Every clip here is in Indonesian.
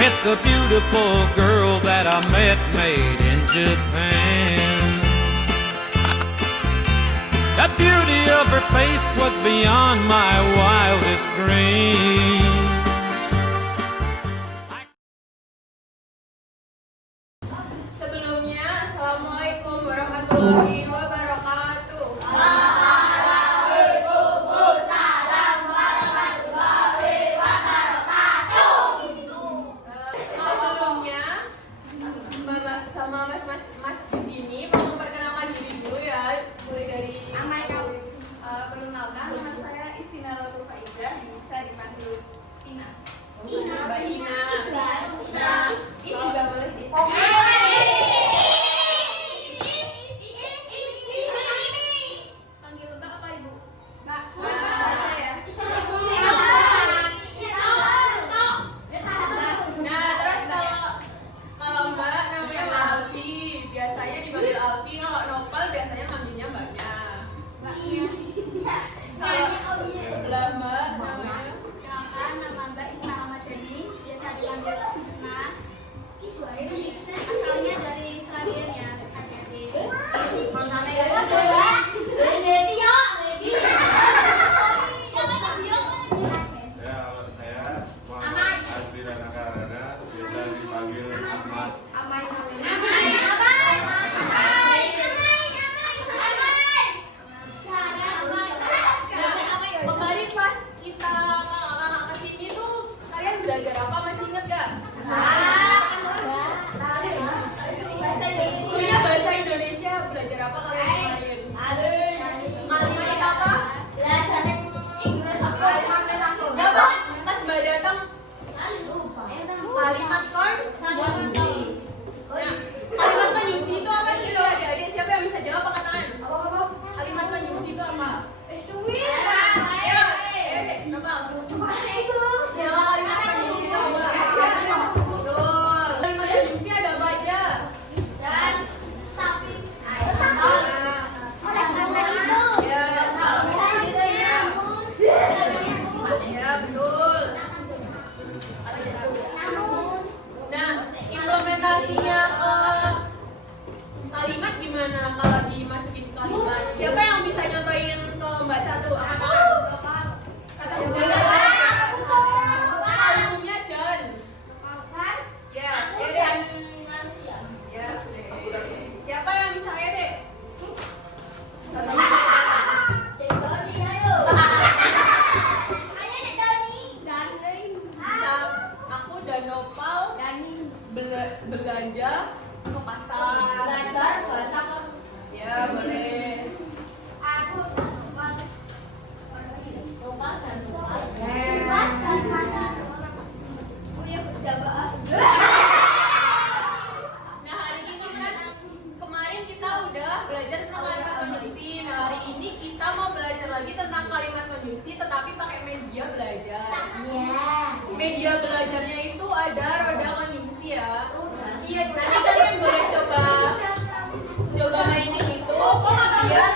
with the beautiful girl that I met made in Japan. The beauty of her face was beyond my wildest dreams. Sebelumnya, Assalamualaikum warahmatullahi wabarakatuh. Waalaikumsalam warahmatullahi wabarakatuh. Sebelumnya, sama mas di sini mau memperkenalkan diri dulu ya, mulai dari Perkenalkan, nama saya Istina Rotul Faiza, bisa dipanggil Tina. Mbak Ina. Is juga boleh. Panggil Mbak apa Ibu? Mbak. Nah, terus kalau Mbak namanya Mbak Alfi, biasanya dipanggil Alfi. Kalau Nopal biasanya manggilnya Mbaknya. Kalau sebelah Mbak namanya Nama Mbak Isma Ramadhani, biasa dipanggil Isma. Asalnya dari Serabian ya, adik-adik. Saya Muhammad Azri Ranaka, biasa dipanggil Ahmad. kemarin pas kita kakak-kakak kesini tuh kalian belajar apa, masih inget gak? Punya bahasa Indonesia, belajar apa kalian kemarin? Kalimat apa? Apa? Pas Mbak datang kalimat konjungsi. Nah, kalimat konjungsi itu apa sih adik-adik? Siapa yang bisa jawab angkat tangan? Kalimat konjungsi itu apa? Ayo, kenapa? Jawab kalimat konjungsi itu apa? Betul. Kalimat konjungsi ada apa aja? Ya, betul. Nah, implementasinya ke kalimat gimana kalau dimasukin ke kalimat? Siapa yang bisa nyontohin ke Mbak Satu? Angkat tangan. Albumnya dan. Ya, ya deh. Ya, siapa yang bisa ya deh? Bisa aku dan Nopal belanja ke pasar. Ya, boleh. Nah, hari ini kan kemarin kita udah belajar tentang kalimat konjungsi. Nah, hari ini kita mau belajar lagi tentang kalimat konjungsi tetapi pakai media belajar. Media belajarnya itu ada roda konjungsi ya. Iya, nanti kalian boleh coba mainin itu. Dia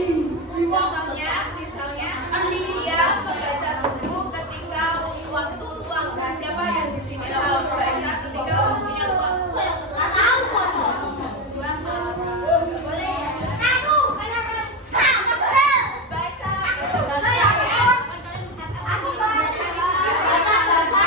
Contohnya, misalnya dia membaca buku ketika waktu luang. Nah, siapa yang di sini tahu membaca ketika waktunya luang? Nggak tahu kok. Boleh ya? Aku. Baca. Aku baca bahasa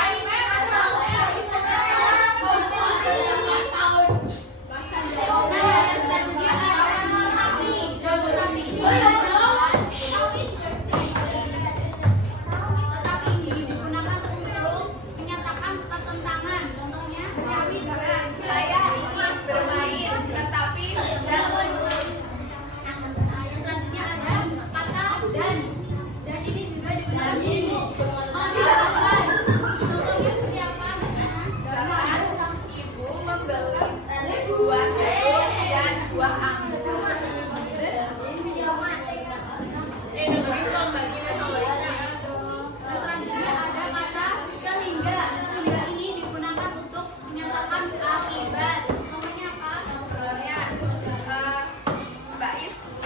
tetapi ini digunakan untuk menyatakan pertentangan. Contohnya, Saya ingin bermain, tetapi tidak. yang selanjutnya ada kata dan. Dan ini juga digunakan untuk menjelaskan. Contohnya seperti apa? Bahkan ibu membeli buah jeruk dan buah anggur. Selanjutnya ada kata sehingga. Sehingga ini digunakan untuk menyatakan akibat. Contohnya apa? Misalnya Mbak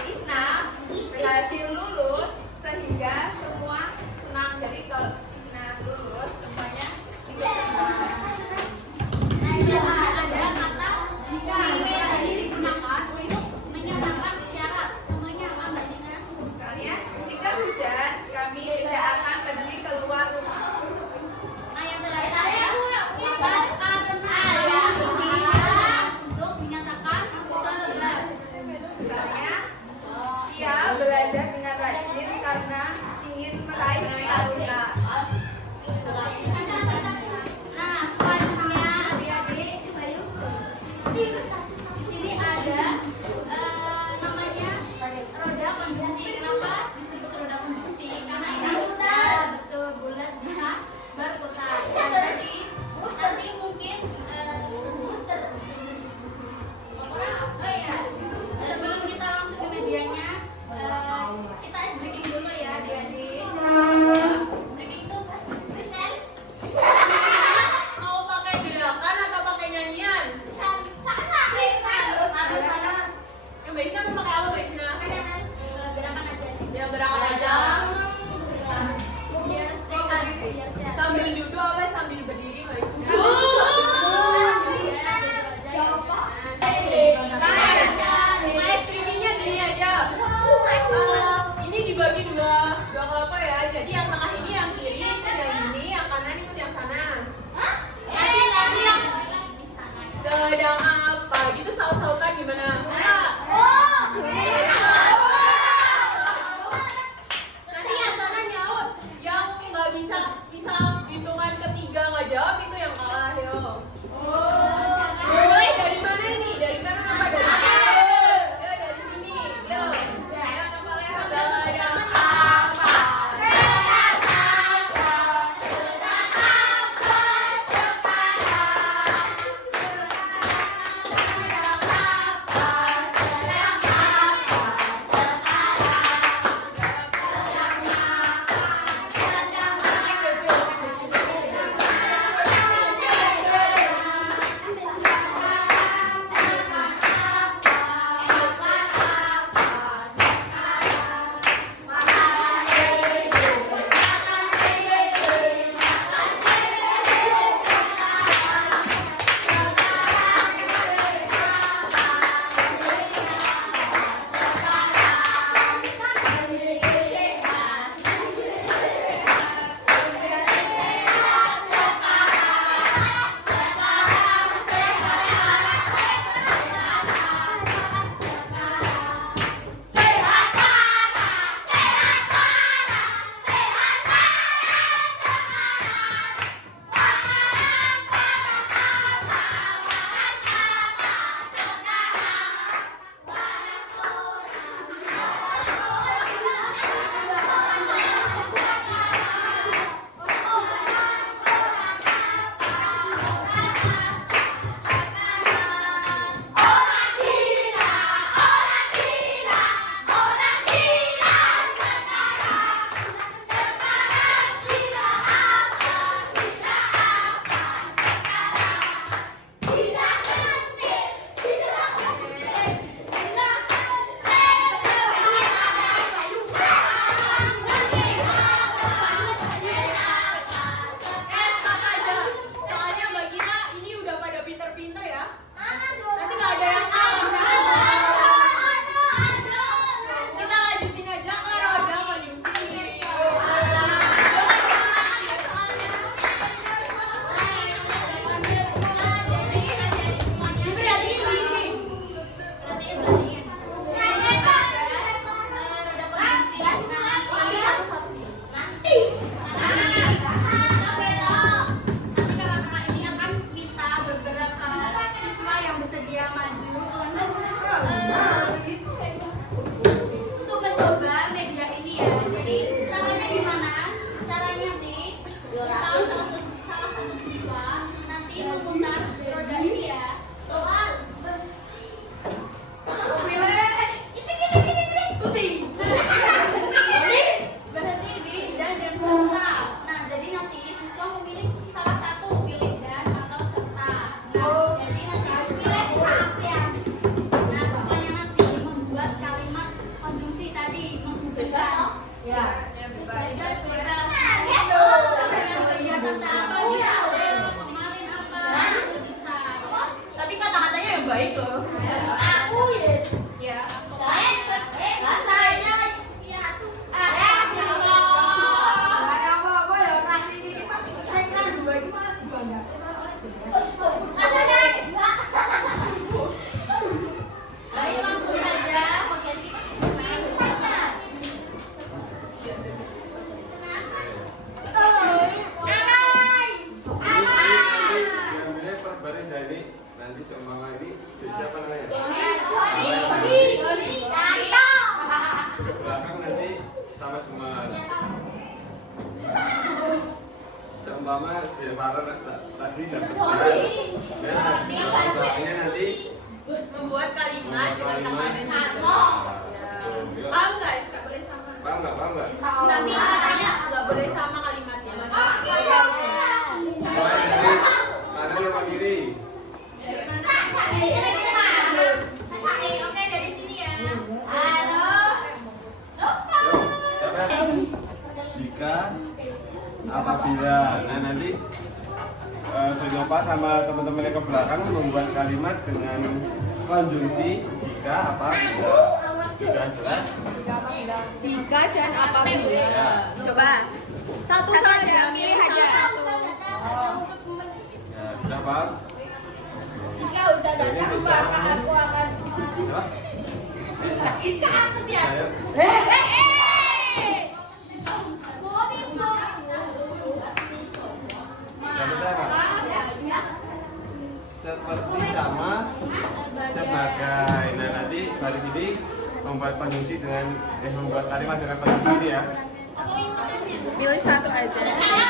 Isna berhasil lulus sehingga semua senang. Jadi kalau Isna lulus semuanya juga senang. Nah, ada kata jika. Jika ini digunakan untuk menyatakan syarat. Contohnya apa, Mbak Dina? Misalnya jika hujan kami tidak akan pergi keluar rumah. Nah, yang terakhir ada kata karena. Yang ini digunakan untuk menyatakan sebab. Misalnya ia belajar dengan rajin karena ingin meraih cita-cita. Nah, selanjutnya adik-adik, di sini ada namanya roda konjungsi. Kenapa disebut roda konjungsi? Karena ini betul bulat bisa berputar. Dan jadi nanti mungkin oh ya, sebelum kita langsung ke medianya, kita ice breaking dulu ya adik-adik. roda ini ya. Soal Susi. berhenti di dan serta. Nah, jadi nanti siswa memilih salah satu, pilih dan atau serta. Nah, jadi nanti pilih ya. Nah, siswanya nanti membuat kalimat konjungsi tadi, menghubungkan. Ya. Bebas. Kegiatan apa ya? Kemarin apa? Itu bisa. Tapi kata-katanya yang baik loh. Aku ya. Ya. Bahasanya ya tuh. Apa ya operasi ini Pak. Saya kan dua gimana gimana? Baik, langsung saja bagian kita. Ini per baris ya ini. Nanti seumpama ini siapa namanya? Ke belakang nanti sama semua. Seumpama si Farah tadi dapat belakangnya nanti Membuat kalimat dengan kata Sama. Paham nggak? paham nggak? Tapi katanya nggak boleh sama kalimatnya. Mulai dari kanan sama kiri. Oke, dari sini ya. Yuk, siapa? Jika apabila nanti Denopa sama teman-temannya ke belakang membuat kalimat dengan konjungsi jika apabila. Sudah jelas? Jika dan apabila. Ya. Coba. Satu saja, milih aja. Ya, sudah paham? Jika udah datang maka aku akan Coba. jika aku biar Ayo. Yang pertama, seperti sama sebagai. Nah nanti baris ini membuat konjungsi dengan membuat kalimat dengan konjungsi ini ya. Pilih satu aja.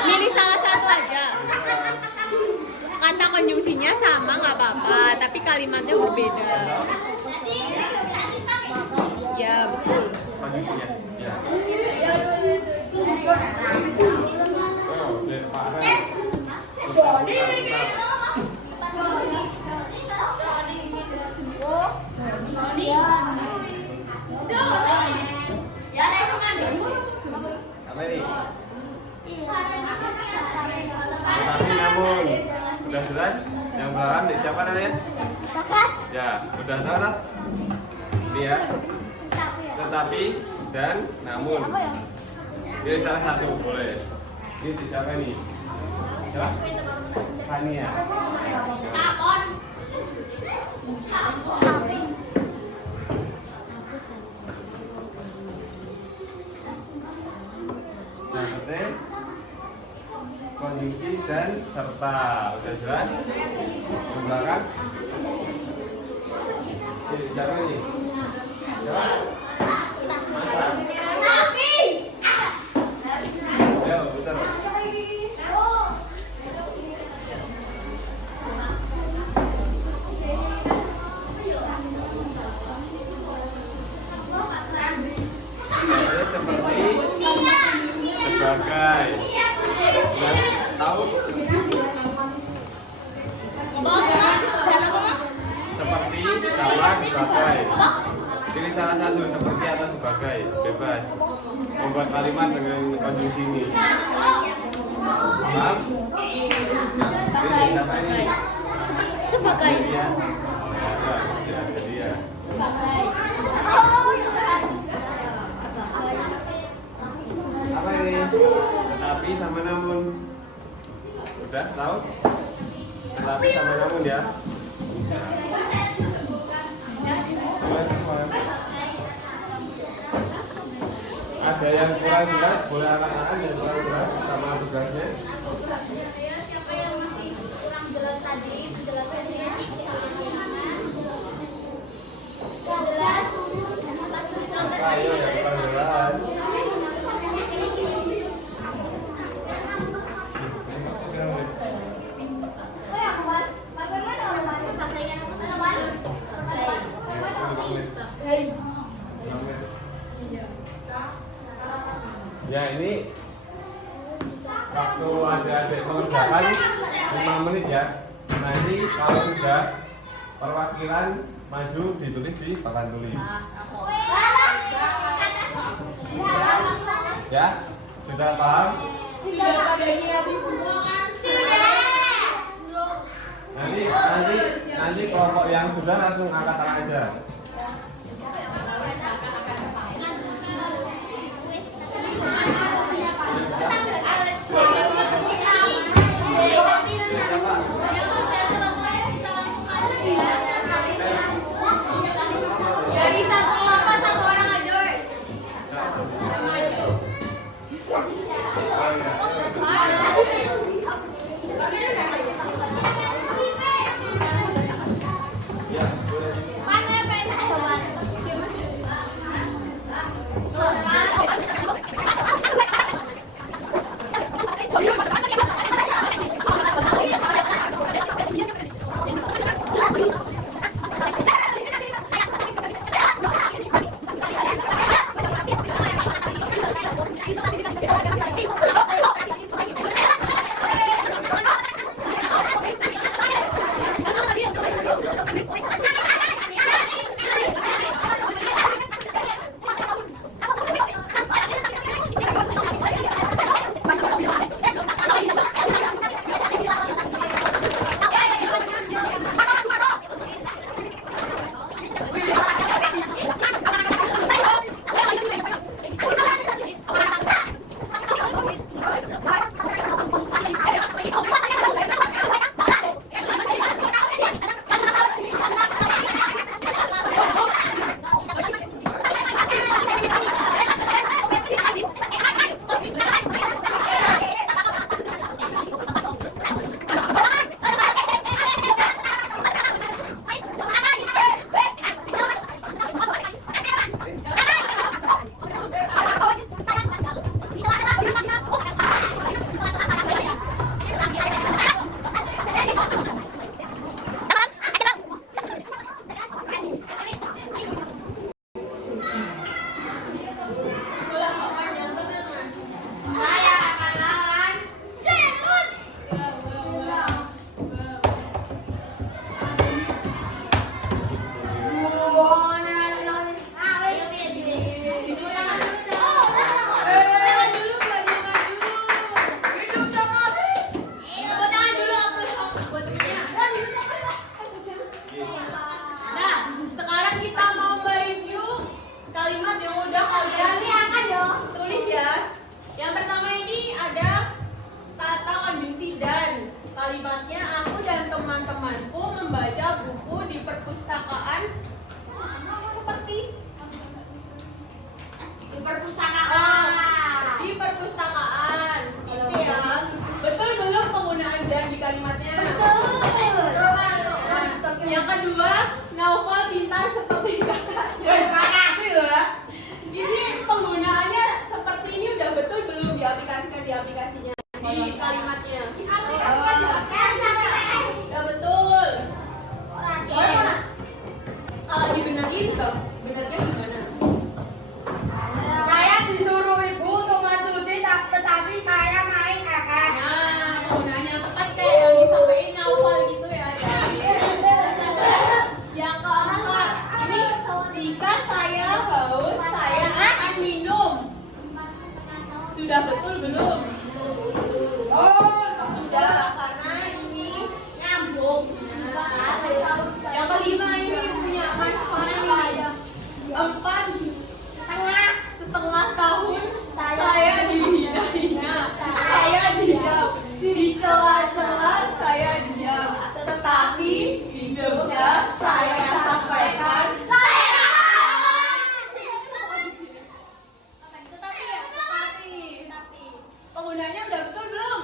Milih salah satu aja. Kata konjungsinya sama nggak apa-apa, tapi kalimatnya berbeda. Ya betul. Konjungsinya. Ya. Oh, dari Pak Ren. Apa ini? Tetapi namun sudah jelas yang belakang di siapa namanya? Ya, sudah tahu tak? Ini ya. Tetapi dan namun. Ini salah satu boleh. Ini di siapa nih? Siapa? Fania. Nah, seperti konjungsi dan serta. Udah jelas? Yang belakang? Ini di siapa nih? Siapa? Ayo, putar. Jadi seperti sebagai. Dan tahu seperti sama sebagai. Pilih salah satu seperti atau sebagai, bebas. Membuat kalimat dengan konjungsi ini. Paham? Ini siapa ini? Sebagai. Dia. Ya, dia. Apa ini? Tetapi sama namun. Udah tahu? Tetapi sama namun ya. Boleh semua. Ada yang kurang jelas, boleh anak-anak yang kurang jelas sama tugasnya. Siapa yang masih kurang jelas tadi, penjelasannya? Jelas. Ayo yang kurang jelas. Ya ini waktu adik-adik mengerjakan 5 menit ya. Nanti kalau sudah perwakilan maju ditulis di papan tulis. Ya, sudah paham? Sudah pada nyiapin semua kan? Nanti kelompok yang sudah langsung angkat tangan aja. Dari satu kelompok satu orang aja wes. Yang maju. Ya, boleh. Kalimatnya, aku dan teman-temanku membaca buku di perpustakaan seperti Di perpustakaan. di perpustakaan. Gitu ya. Betul belum penggunaan dan di kalimatnya? Yang kedua, Naufal pintar seperti kakaknya. Terima kasih ya. Ini penggunaannya seperti ini udah betul belum diaplikasikan di aplikasinya? Di kalimatnya. Udah betul. Kalau dibenerin, benernya gimana? Saya disuruh ibu untuk mencuci, tetapi saya main kakak. Nah, penggunaannya tepat kayak yang disampaikan Naufal gitu ya. Yang keempat, ini jika saya haus, saya akan minum. Sudah betul belum? Sudah, karena ini nyambung. Yang kelima ini punya Mas Fahri. 4,5 tahun saya dihina-hina, saya diam, dicela-cela saya diam, tetapi di Jogja saya sampaikan tetapi penggunanya udah betul belum?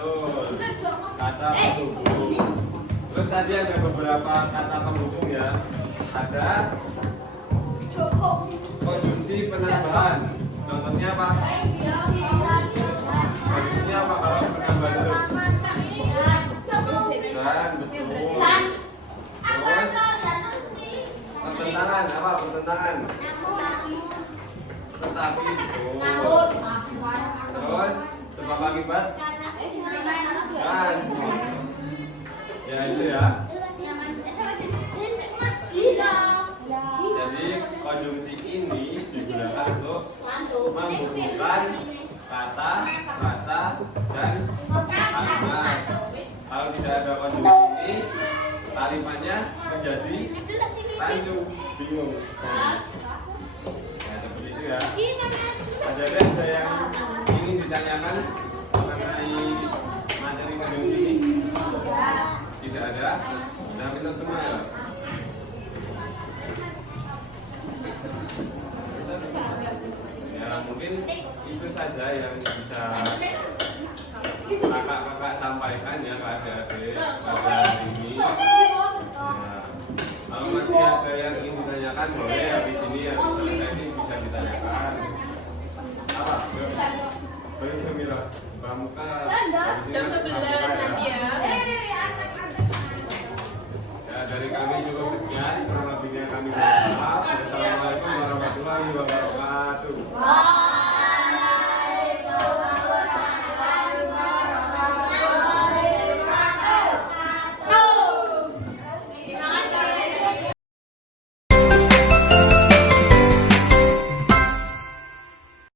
Betul. Kata penghubung. Terus tadi ada beberapa kata penghubung ya. Ada konjungsi penambahan. Contohnya apa? Konjungsinya apa kalau penambahan itu? Dan betul. Terus pertentangan apa? Pertentangan. Tetapi betul. Terus sebab akibat. Kan. Ya itu ya. Jadi konjungsi ini digunakan untuk menghubungkan kata, frasa, dan kalimat. Kalau tidak ada konjungsi ini, kalimatnya menjadi rancu, bingung. Ya seperti itu ya. Ada yang ingin ditanyakan mengenai materi konjungsi ini? Tidak ada. Sudah pintar semua ya. Ya mungkin itu saja yang bisa kakak-kakak sampaikan ya ke adik-adik pada hari ini. Ya, kalau masih ada yang ingin ditanyakan boleh habis ini ya bisa ditanyakan. Apa? Baru Semira, Pramuka